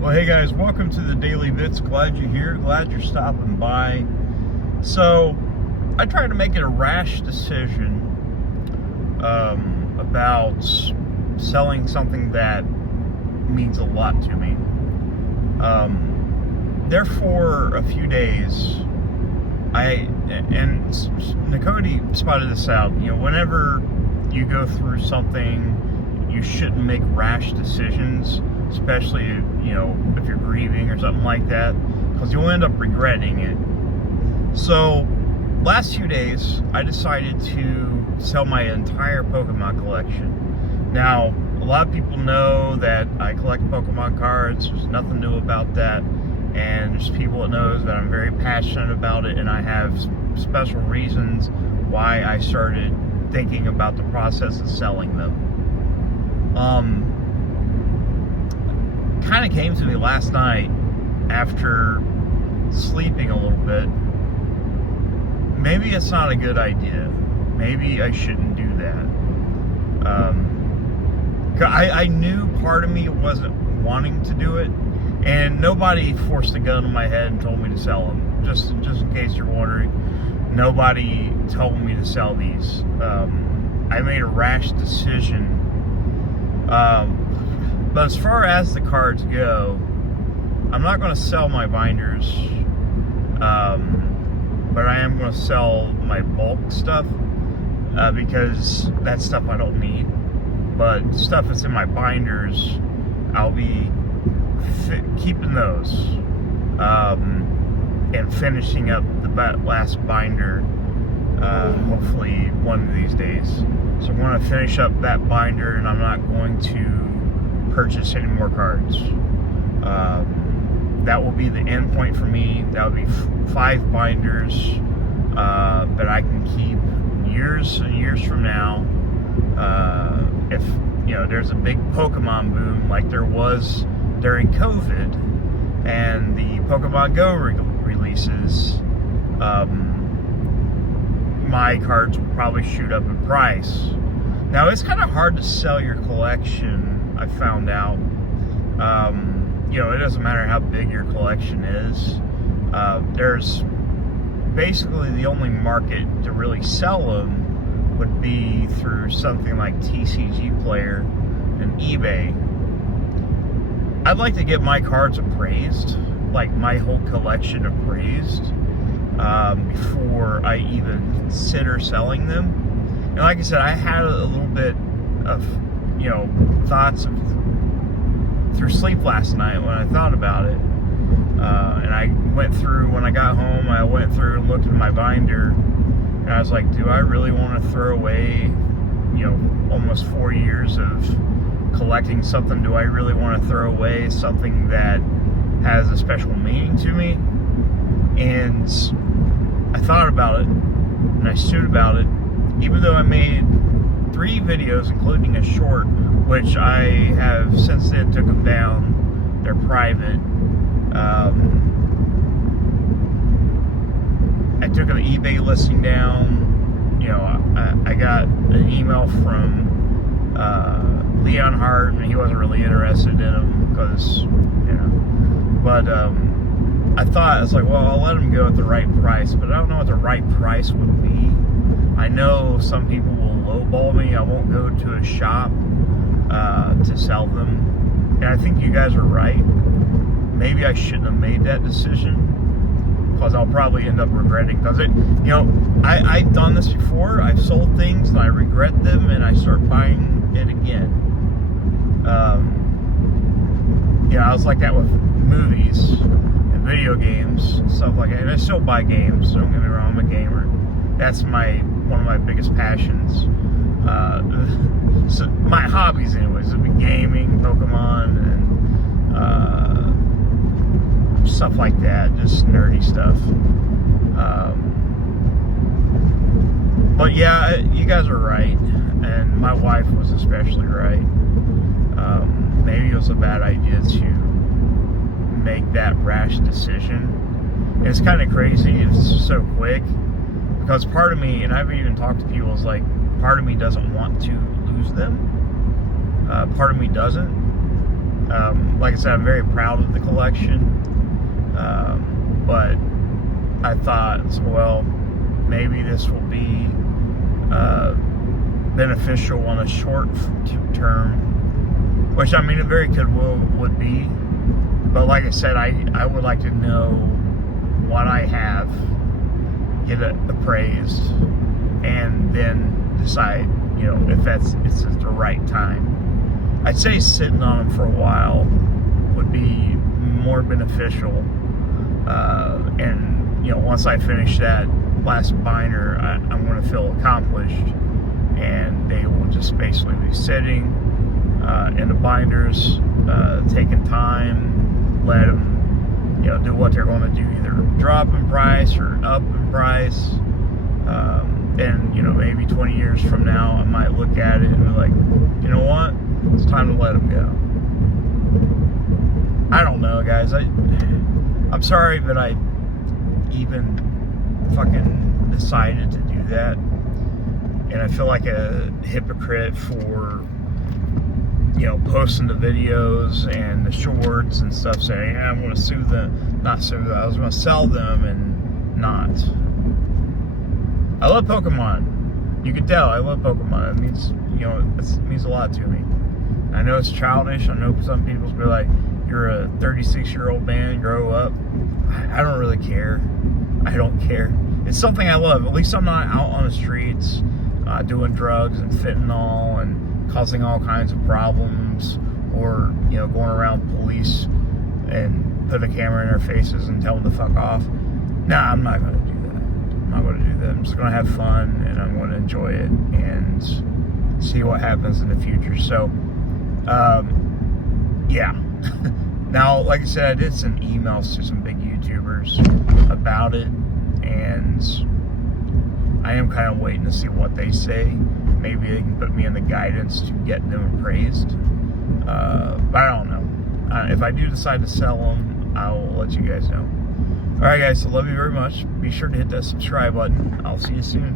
Well, hey guys, welcome to the Daily Bits. Glad you're here. Glad you're stopping by. So, I tried to make it a rash decision about selling something that means a lot to me. Therefore, a few days, and Nakoti spotted this out. You know, whenever you go through something, you shouldn't make rash decisions, especially, you know, if you're grieving or something like that, because you'll end up regretting it. So, last few days, I decided to sell my entire Pokemon collection. Now, a lot of people know that I collect Pokemon cards. There's nothing new about that. And there's people that knows that I'm very passionate about it, and I have special reasons why I started thinking about the process of selling them. Kind of came to me last night after sleeping a little bit. Maybe it's not a good idea. Maybe I shouldn't do that. I knew part of me wasn't wanting to do it, and nobody forced a gun in my head and told me to sell them. Just in case you're wondering, nobody told me to sell these. I made a rash decision. But as far as the cards go, I'm not going to sell my binders, but I am going to sell my bulk stuff, because that's stuff I don't need. But stuff that's in my binders, I'll be keeping those, and finishing up the last binder, hopefully one of these days. So I'm going to finish up that binder, and I'm not going to purchase any more cards. That will be the end point for me. That would be 5 binders that I can keep years and years from now. If, you know, there's a big Pokemon boom like there was during COVID, and the Pokemon Go releases, my cards will probably shoot up in price. Now, it's kind of hard to sell your collection, I found out. You know, it doesn't matter how big your collection is. There's basically the only market to really sell them would be through something like TCG Player and eBay. I'd like to get my cards appraised, like my whole collection appraised, before I even consider selling them. And like I said, I had a little bit of, you know, thoughts through sleep last night when I thought about it. And I went through, when I got home, I went through and looked at my binder, and I was like, do I really want to throw away, you know, almost 4 years of collecting something? Do I really want to throw away something that has a special meaning to me? And I thought about it, and I stewed about it, even though I made 3 videos, including a short, which I have since then took them down. They're private. I took an eBay listing down. You know, I got an email from Leon Hart, and he wasn't really interested in them because, you know. But I thought, I was like, well, I'll let them go at the right price, but I don't know what the right price would be. I know some people will lowball me. I won't go to a shop to sell them. And I think you guys are right. Maybe I shouldn't have made that decision, because I'll probably end up regretting. Because it, you know, I've done this before. I've sold things and I regret them, and I start buying it again. Yeah, I was like that with movies and video games and stuff like that. And I still buy games. Don't get me wrong, I'm a gamer. That's one of my biggest passions. So my hobbies, anyways, would be gaming, Pokemon, and stuff like that, just nerdy stuff. But yeah, you guys are right, and my wife was especially right. Maybe it was a bad idea to make that rash decision. And it's kind of crazy, it's so quick, because part of me, and I've even talked to people, is like, part of me doesn't want to lose them. Part of me doesn't. Like I said, I'm very proud of the collection, but I thought, well, maybe this will be beneficial on a short term, which I mean, it very could would be. But like I said, I would like to know what I have, get it appraised, and then decide, you know, if it's at the right time. I'd say sitting on them for a while would be more beneficial. And you know, once I finish that last binder, I'm going to feel accomplished, and they will just basically be sitting in the binders, taking time, let them, you know, do what they're going to do, either drop in price or up in price. And you know, maybe 20 years from now, I might look at it and be like, you know what, it's time to let them go. I don't know, guys. I'm sorry that I even fucking decided to do that, and I feel like a hypocrite for, you know, posting the videos and the shorts and stuff, saying, yeah, I'm going to sue them, not sue them, I was going to sell them, and not. I love Pokemon. You can tell I love Pokemon. It means, you know, it means a lot to me. I know it's childish. I know some people's be like, you're a 36-year-old man, grow up. I don't really care. I don't care. It's something I love. At least I'm not out on the streets doing drugs and fentanyl and causing all kinds of problems, or, you know, going around police and put a camera in their faces and tell them to fuck off. Nah, I'm not going to do that. I'm not going to do that. I'm just going to have fun, and I'm going to enjoy it and see what happens in the future. So, yeah. Now, like I said, I did send emails to some big YouTubers about it, and I am kind of waiting to see what they say. Maybe they can put me in the guidance to get them appraised. But I don't know. If I do decide to sell them, I'll let you guys know. Alright guys, I love you very much. Be sure to hit that subscribe button. I'll see you soon.